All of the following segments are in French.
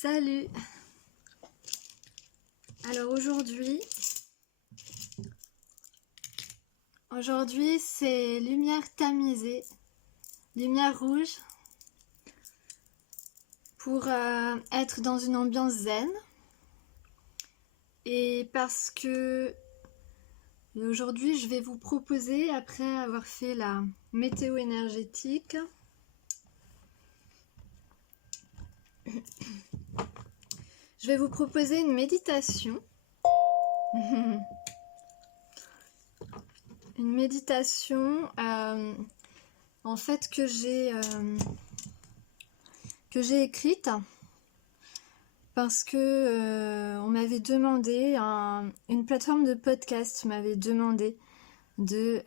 Salut! Alors aujourd'hui c'est lumière tamisée, lumière rouge pour être dans une ambiance zen. Et parce que aujourd'hui je vais vous proposer, après avoir fait la météo énergétique, je vais vous proposer une méditation. Une méditation en fait que j'ai écrite parce que on m'avait demandé, une plateforme de podcast m'avait demandé de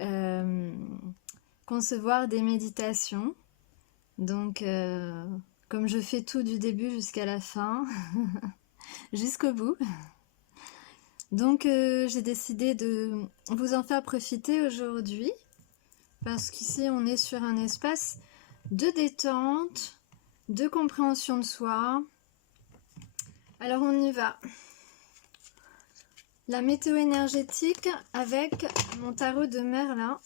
concevoir des méditations. Donc comme je fais tout du début jusqu'à la fin, jusqu'au bout. Donc j'ai décidé de vous en faire profiter aujourd'hui, parce qu'ici on est sur un espace de détente, de compréhension de soi. Alors on y va. La météo énergétique avec mon tarot de Merlin.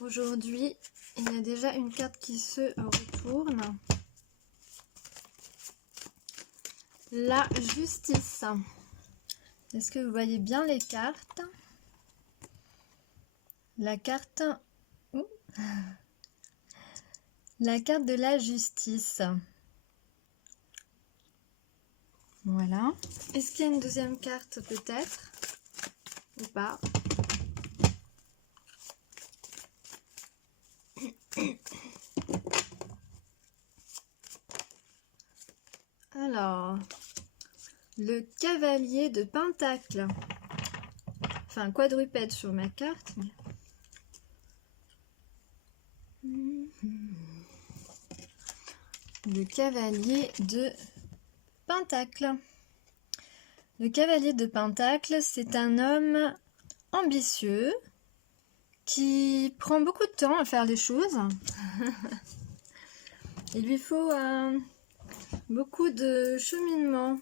Aujourd'hui, il y a déjà une carte qui se retourne. La justice. Est-ce que vous voyez bien les cartes? La carte... La carte de la justice. Voilà. Est-ce qu'il y a une deuxième carte peut-être? Ou pas? Alors, le cavalier de Pentacle. Enfin, quadrupède sur ma carte. Le cavalier de Pentacle. Le cavalier de Pentacle, c'est un homme ambitieux qui prend beaucoup de temps à faire les choses. Il lui faut beaucoup de cheminement.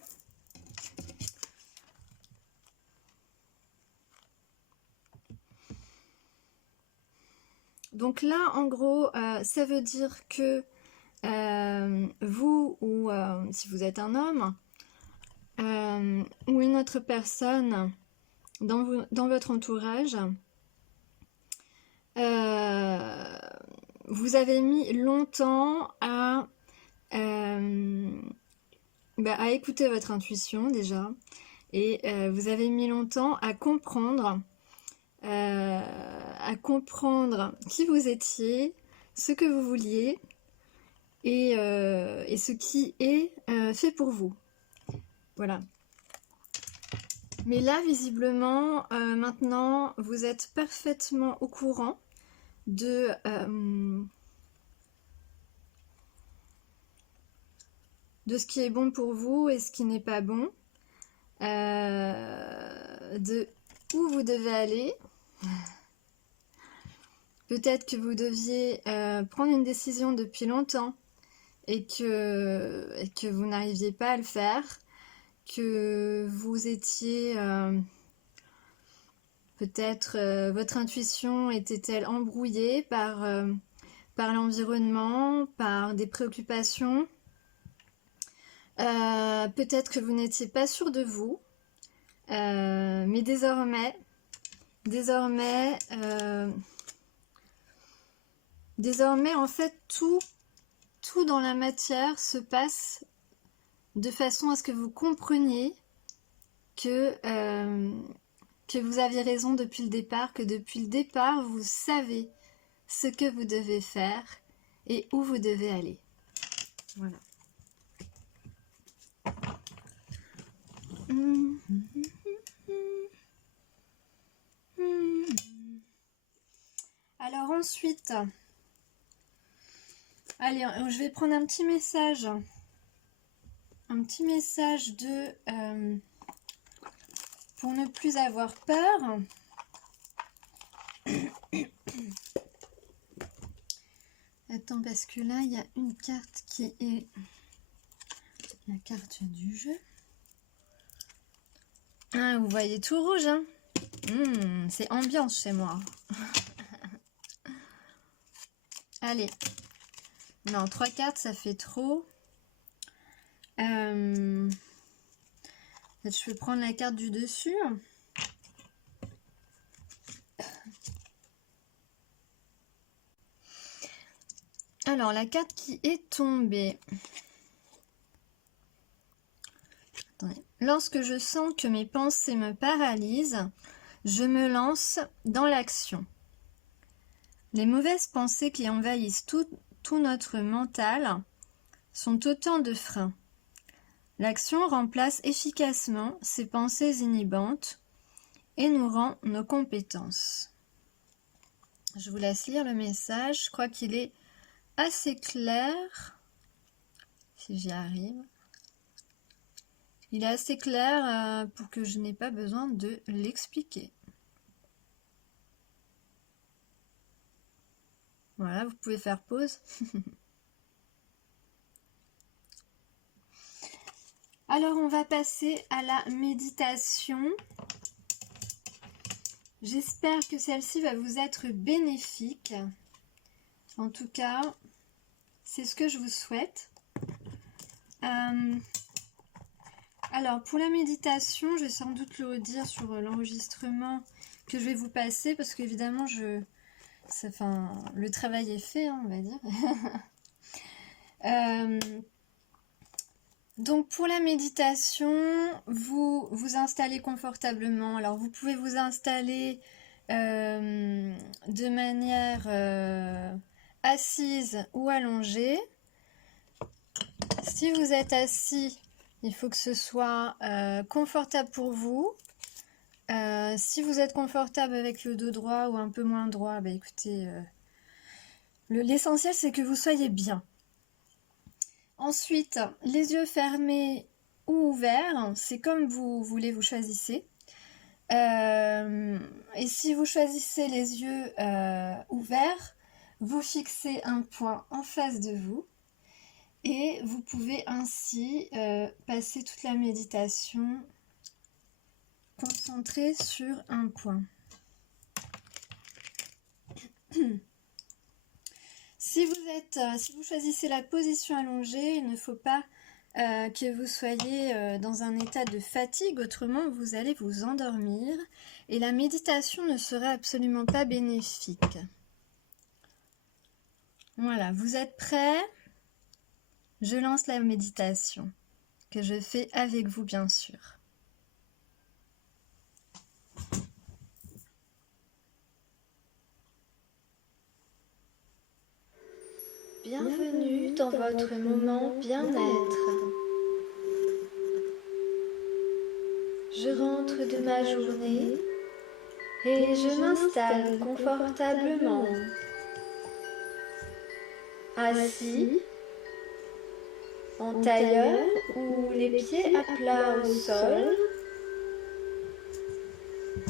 Donc là, en gros, ça veut dire que vous, ou si vous êtes un homme, ou une autre personne dans votre entourage, vous avez mis longtemps à écouter votre intuition déjà, et vous avez mis longtemps à comprendre qui vous étiez, ce que vous vouliez, et ce qui est fait pour vous. Voilà. Mais là, visiblement, maintenant, vous êtes parfaitement au courant de ce qui est bon pour vous et ce qui n'est pas bon, de où vous devez aller. Peut-être que vous deviez prendre une décision depuis longtemps et que vous n'arriviez pas à le faire, que vous étiez peut-être votre intuition était-elle embrouillée par l'environnement, par des préoccupations. Peut-être que vous n'étiez pas sûr de vous, mais désormais, en fait, tout dans la matière se passe de façon à ce que vous compreniez que vous aviez raison depuis le départ, que depuis le départ, vous savez ce que vous devez faire et où vous devez aller. Voilà. Alors ensuite, allez, je vais prendre un petit message de pour ne plus avoir peur. Attends, parce que là il y a une carte qui est La carte du jeu. Ah, vous voyez tout rouge, hein? C'est ambiance chez moi. Allez. Non, 3 cartes, ça fait trop. Je peux prendre la carte du dessus. Alors, la carte qui est tombée. Attendez. Lorsque je sens que mes pensées me paralysent, je me lance dans l'action. Les mauvaises pensées qui envahissent tout notre mental sont autant de freins. L'action remplace efficacement ces pensées inhibantes et nous rend nos compétences. Je vous laisse lire le message. Je crois qu'il est assez clair. Si j'y arrive. Il est assez clair pour que je n'ai pas besoin de l'expliquer. Voilà, vous pouvez faire pause. Alors, on va passer à la méditation. J'espère que celle-ci va vous être bénéfique. En tout cas, c'est ce que je vous souhaite. Alors, pour la méditation, je vais sans doute le redire sur l'enregistrement que je vais vous passer parce qu'évidemment, le travail est fait, hein, on va dire. Donc, pour la méditation, vous vous installez confortablement. Alors, vous pouvez vous installer de manière assise ou allongée. Si vous êtes assis, il faut que ce soit confortable pour vous. Si vous êtes confortable avec le dos droit ou un peu moins droit, bah écoutez, l'essentiel c'est que vous soyez bien. Ensuite, les yeux fermés ou ouverts, c'est comme vous voulez, vous choisissez. Et si vous choisissez les yeux ouverts, vous fixez un point en face de vous. Et vous pouvez ainsi passer toute la méditation concentrée sur un point. Si vous choisissez la position allongée, il ne faut pas que vous soyez dans un état de fatigue, autrement vous allez vous endormir et la méditation ne sera absolument pas bénéfique. Voilà, vous êtes prêts ? Je lance la méditation, que je fais avec vous bien sûr. Bienvenue dans votre moment bien-être. Je rentre de ma journée et je m'installe confortablement. Assis, en tailleur ou les pieds à plat au sol,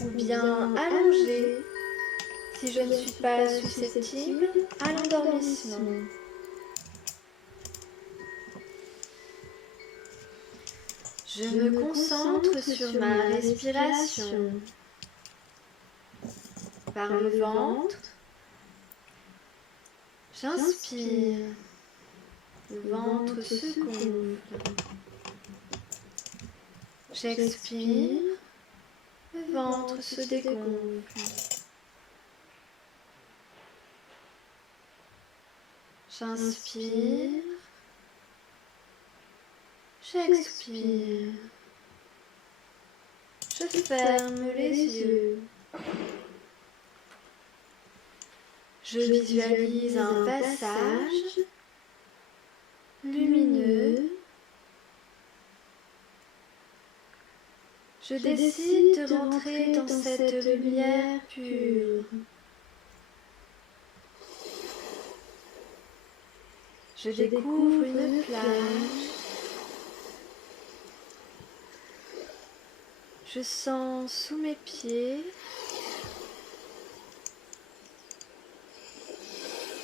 ou bien allongé si je ne suis pas susceptible à l'endormissement. Je me concentre sur ma respiration. Par le ventre, j'inspire. Le ventre se gonfle. J'expire. Le ventre se dégonfle. J'inspire. J'expire. Je ferme les yeux. Je visualise un passage lumineux. Je décide de rentrer dans cette lumière pure. Je découvre une plage. Je sens sous mes pieds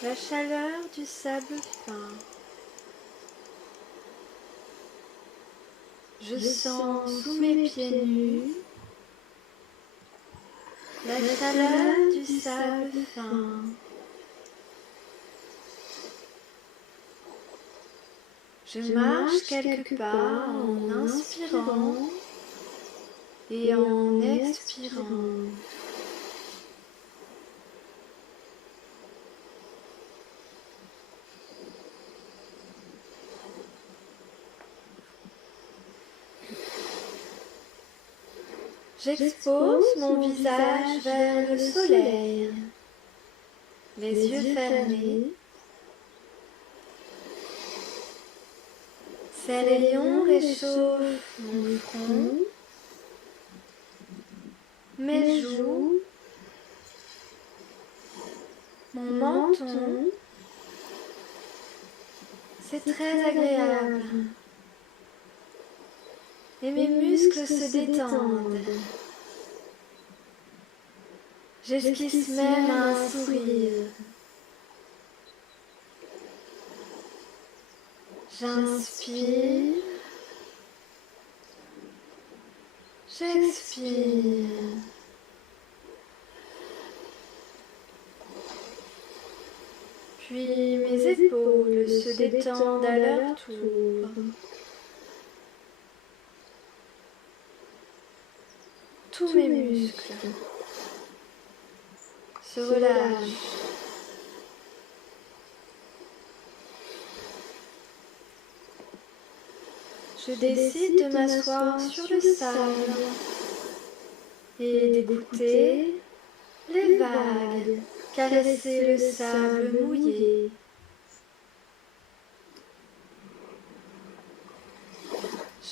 la chaleur du sable fin. Je sens sous mes pieds nus la chaleur du sable fin. Je marche quelque part en inspirant et en expirant. J'expose mon visage vers le soleil, les yeux fermés. Ses rayons réchauffent mon front, mes joues, mon menton. C'est très agréable. Et mes muscles se détendent. J'esquisse même un sourire. J'inspire. J'expire. Puis mes épaules se détendent à leur tour. Tous mes muscles se relâchent. Je décide de m'asseoir sur le sable et d'écouter les vagues caresser le sable mouillé.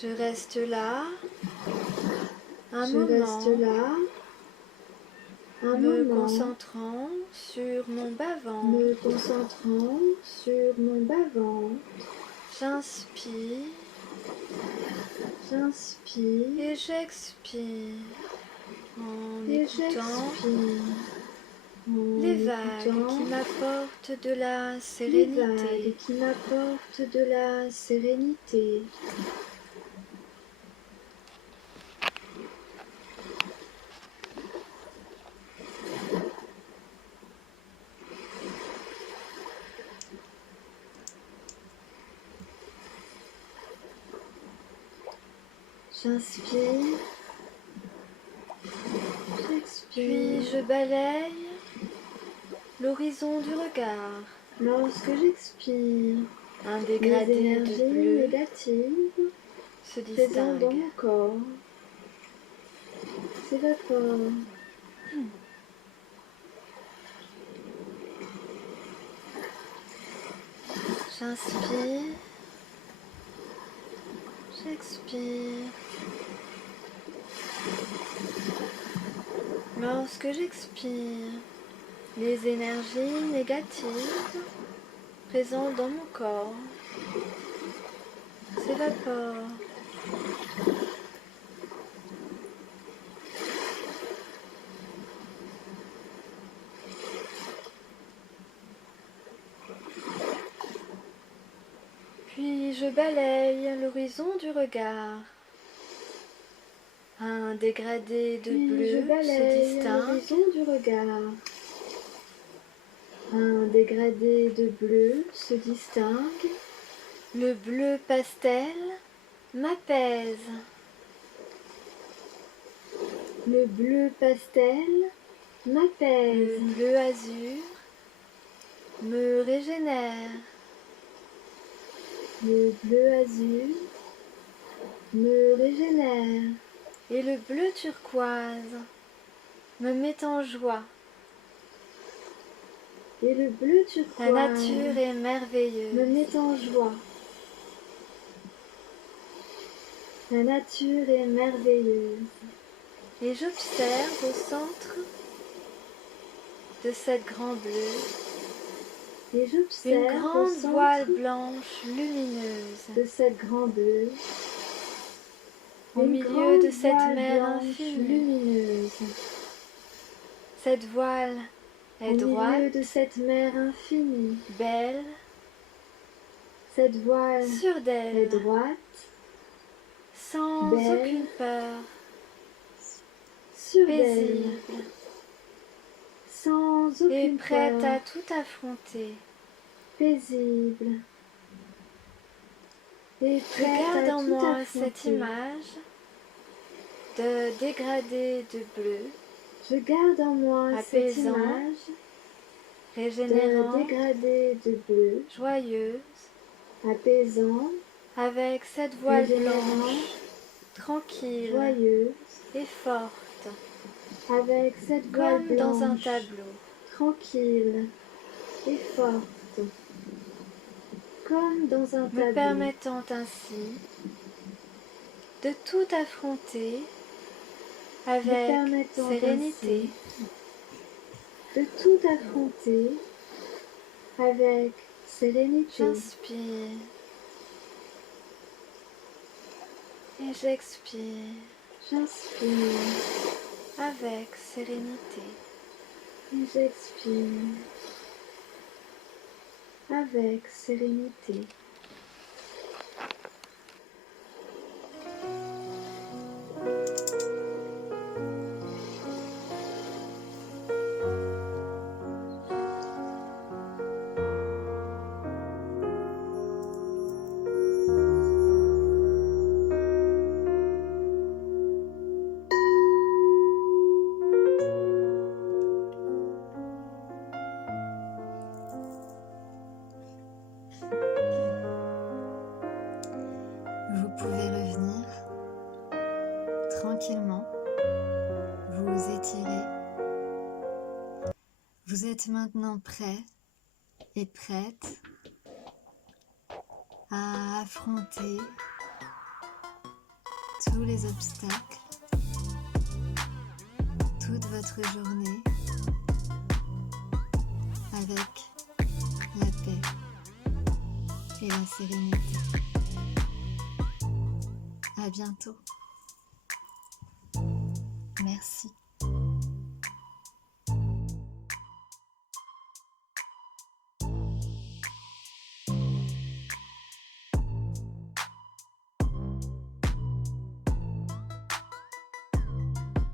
Je reste là un moment, me concentrant sur mon bas-ventre. J'inspire et j'expire en écoutant les vagues qui m'apportent de la sérénité. J'inspire, Puis je balaye l'horizon du regard. lorsque j'expire, Un les dégradé énergies de bleu négatives se présentes dans distingue. mon corps s'évaporent. J'inspire, j'expire. Lorsque j'expire, les énergies négatives présentes dans mon corps s'évaporent. Puis je balaye l'horizon du regard. Un dégradé de Puis je bleu se balaye distingue. l'horizon du regard. Un dégradé de bleu se distingue. Le bleu pastel m'apaise. Le bleu pastel m'apaise. Le bleu azur me régénère. Le bleu azur me régénère. Et le bleu turquoise me met en joie. Et le bleu La turquoise nature est me merveilleuse. met en joie. La nature est merveilleuse. Et j'observe au centre de cette grande bleue Et une j'observe au grande centre voile blanche lumineuse. de cette grande bleue Au une milieu grande de cette voile mer blanche infinie. lumineuse. Cette voile est Au milieu droite, de cette mer infinie, belle, cette voile sûre est d'elle, droite, sans belle, aucune peur, sereine, paisible sans et aucune prête peur, à tout affronter. paisible et Je prête garde à en tout moi cette affronter. image de dégradé de bleu, Je garde en moi cette apaisant, image de régénérant, dégradé de bleu, joyeuse, apaisant, avec cette voile régénérant, blanche, tranquille joyeuse, et forte, avec cette voile comme dans un blanche, tableau. tranquille et forte, comme dans un Me tableau, permettant ainsi de tout affronter me avec permettant sérénité, ainsi de tout affronter avec sérénité. j'inspire et j'expire J'inspire avec sérénité. et j'expire avec sérénité. Vous pouvez revenir tranquillement, vous étirer. Vous êtes maintenant prêt et prête à affronter tous les obstacles, toute votre journée avec la paix et la sérénité. À bientôt. Merci.